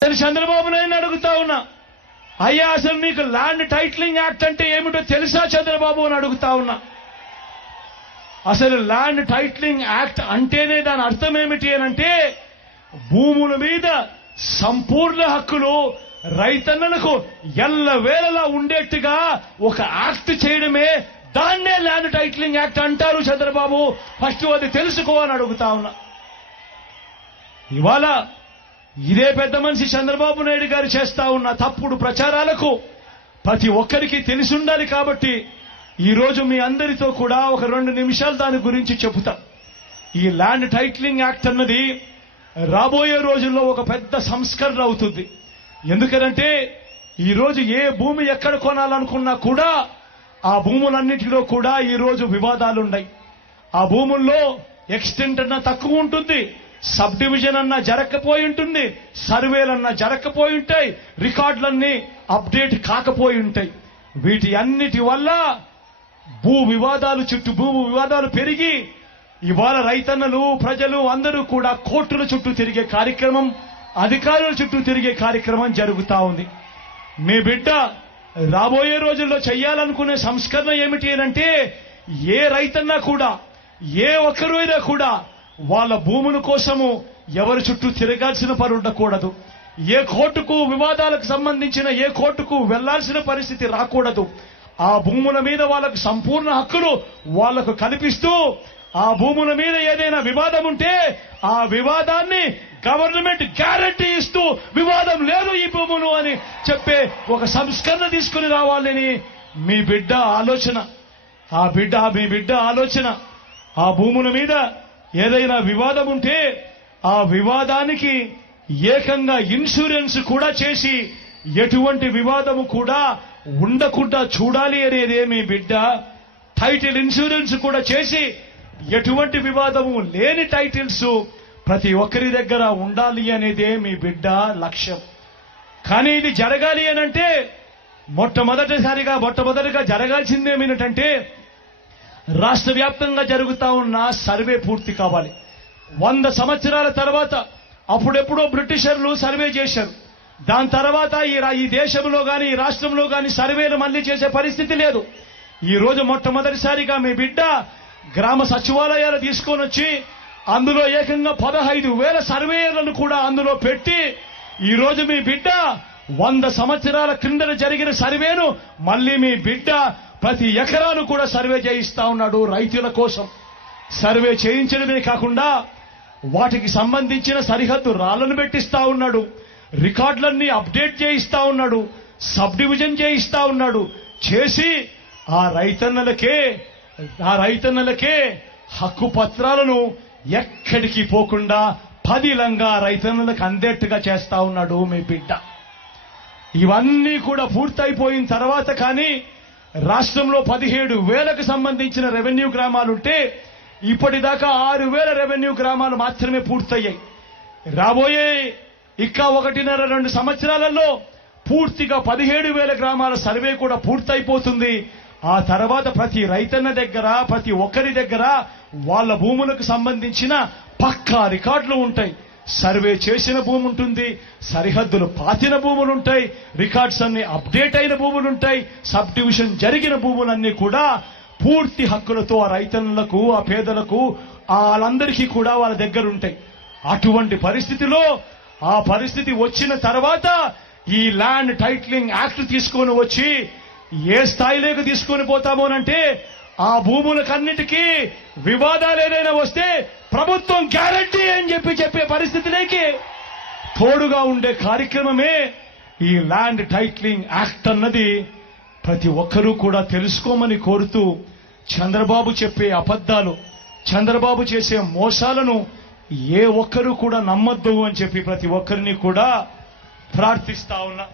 చంద్రబాబు నాయుడు అడుగుతా ఉన్నా, అయ్యా అసలు మీకు ల్యాండ్ టైటిలింగ్ యాక్ట్ అంటే ఏమిటో తెలుసా చంద్రబాబు అని అడుగుతా ఉన్నా. అసలు ల్యాండ్ టైటిలింగ్ యాక్ట్ అంటేనే దాని అర్థం ఏమిటి అనంటే భూముల మీద సంపూర్ణ హక్కులు రైతన్నలకు ఎల్లవేళలా ఉండేట్టుగా ఒక యాక్ట్ చేయడమే, దాన్నే ల్యాండ్ టైటిలింగ్ యాక్ట్ అంటారు చంద్రబాబు. ఫస్ట్ అది తెలుసుకో అని అడుగుతా ఉన్నా. ఇవాళ ఇదే పెద్ద మనిషి చంద్రబాబు నాయుడు గారు చేస్తా ఉన్న తప్పుడు ప్రచారాలకు ప్రతి ఒక్కరికి తెలిసి ఉండాలి. కాబట్టి ఈరోజు మీ అందరితో కూడా ఒక 2 నిమిషాలు దాని గురించి చెబుతా. ఈ ల్యాండ్ టైటిలింగ్ యాక్ట్ అన్నది రాబోయే రోజుల్లో ఒక పెద్ద సంస్కరణ అవుతుంది. ఎందుకనంటే ఈరోజు ఏ భూమి ఎక్కడ కొనాలనుకున్నా కూడా ఆ భూములన్నిటిలో కూడా ఈరోజు వివాదాలున్నాయి. ఆ భూముల్లో ఎక్స్టెంట్ అన్నా తక్కువ ఉంటుంది, సబ్ డివిజన్ అన్నా జరగకపోయి ఉంటుంది, సర్వేలన్నా జరగకపోయి ఉంటాయి, రికార్డులన్నీ అప్డేట్ కాకపోయి ఉంటాయి. వీటి అన్నిటి వల్ల భూ వివాదాలు పెరిగి ఇవాళ రైతన్నలు ప్రజలు అందరూ కూడా కోర్టుల చుట్టూ తిరిగే కార్యక్రమం, అధికారుల చుట్టూ తిరిగే కార్యక్రమం జరుగుతా ఉంది. మీ బిడ్డ రాబోయే రోజుల్లో చేయాలనుకునే సంస్కరణ ఏమిటి అంటే ఏ రైతన్నా కూడా ఏ ఒక్కరైనా కూడా వాళ్ళ భూముల కోసము ఎవరి చుట్టూ తిరగాల్సిన పని ఉండకూడదు. ఏ కోర్టుకు వివాదాలకు సంబంధించిన ఏ కోర్టుకు వెళ్లాల్సిన పరిస్థితి రాకూడదు. ఆ భూముల మీద వాళ్ళకు సంపూర్ణ హక్కులు వాళ్లకు కల్పిస్తూ ఆ భూముల మీద ఏదైనా వివాదం ఉంటే ఆ వివాదాన్ని గవర్నమెంట్ గ్యారంటీ ఇస్తూ వివాదం లేదు ఈ భూములు అని చెప్పే ఒక సంస్కరణ తీసుకుని రావాలని మీ బిడ్డ ఆలోచన. మీ బిడ్డ ఆలోచన ఆ భూముల మీద ఏదైనా వివాదం ఉంటే ఆ వివాదానికి ఏకంగా ఇన్సూరెన్స్ కూడా చేసి ఎటువంటి వివాదము కూడా ఉండకుండా చూడాలి అనేదే మీ బిడ్డ. టైటిల్ ఇన్సూరెన్స్ కూడా చేసి ఎటువంటి వివాదము లేని టైటిల్స్ ప్రతి ఒక్కరి దగ్గర ఉండాలి అనేదే మీ బిడ్డ లక్ష్యం. కానీ ఇది జరగాలి అనంటే మొట్టమొదటిగా జరగాల్సిందేమిటంటే రాష్ట్ర వ్యాప్తంగా జరుగుతా ఉన్న సర్వే పూర్తి కావాలి. 100 సంవత్సరాల తర్వాత అప్పుడెప్పుడో బ్రిటిషర్లు సర్వే చేశారు. దాని తర్వాత ఈ దేశంలో గాని ఈ రాష్ట్రంలో గాని సర్వేలు మళ్లీ చేసే పరిస్థితి లేదు. ఈ రోజు మొట్టమొదటిసారిగా మీ బిడ్డ గ్రామ సచివాలయాలు తీసుకొని వచ్చి అందులో ఏకంగా 15,000 సర్వేయర్లను కూడా అందులో పెట్టి ఈ రోజు మీ బిడ్డ 100 సంవత్సరాల క్రిందట జరిగిన సర్వేను మళ్లీ మీ బిడ్డ ప్రతి ఎకరాను కూడా సర్వే చేయిస్తా ఉన్నాడు. రైతుల కోసం సర్వే చేయించడమే కాకుండా వాటికి సంబంధించిన సరిహద్దు రాళ్లను పెట్టిస్తా ఉన్నాడు, రికార్డులన్నీ అప్డేట్ చేయిస్తా ఉన్నాడు, సబ్ డివిజన్ చేయిస్తా ఉన్నాడు. చేసి ఆ రైతన్నలకే హక్కు పత్రాలను ఎక్కడికి పోకుండా పదిలంగా రైతన్నలకు అందేట్టుగా చేస్తా ఉన్నాడు మీ బిడ్డ. ఇవన్నీ కూడా పూర్తయిపోయిన తర్వాత కానీ రాష్ట్రంలో 17,000కు సంబంధించిన రెవెన్యూ గ్రామాలుంటే ఇప్పటిదాకా 6,000 రెవెన్యూ గ్రామాలు మాత్రమే పూర్తయ్యాయి. రాబోయే 1.5-2 సంవత్సరాలలో పూర్తిగా 17,000 గ్రామాల సర్వే కూడా పూర్తయిపోతుంది. ఆ తర్వాత ప్రతి రైతన్న దగ్గర ప్రతి ఒక్కరి దగ్గర వాళ్ళ భూములకు సంబంధించిన పక్కా రికార్డులు ఉంటాయి. సర్వే చేసిన భూమి ఉంటుంది, సరిహద్దులు పాతిన భూములుంటాయి, రికార్డ్స్ అన్ని అప్డేట్ అయిన భూములుంటాయి, సబ్ డివిజన్ జరిగిన భూములన్నీ కూడా పూర్తి హక్కులతో ఆ రైతన్నులకు ఆ పేదలకు వాళ్ళందరికీ కూడా వాళ్ళ దగ్గర ఉంటాయి. అటువంటి పరిస్థితిలో ఆ పరిస్థితి వచ్చిన తర్వాత ఈ ల్యాండ్ టైటిలింగ్ యాక్ట్ తీసుకొని వచ్చి ఏ స్థాయిలోకి తీసుకొని పోతామోనంటే ఆ భూములకన్నిటికీ వివాదాలు ఏదైనా వస్తే ప్రభుత్వం గ్యారంటీ అని చెప్పే పరిస్థితిలోకి తోడుగా ఉండే కార్యక్రమమే ఈ ల్యాండ్ టైటిలింగ్ యాక్ట్ అన్నది. ప్రతి ఒక్కరూ కూడా తెలుసుకోమని కోరుతూ చంద్రబాబు చెప్పే అబద్ధాలు, చంద్రబాబు చేసే మోసాలను ఏ ఒక్కరూ కూడా నమ్మొద్దు అని చెప్పి ప్రతి ఒక్కరిని కూడా ప్రార్థిస్తా ఉన్నా.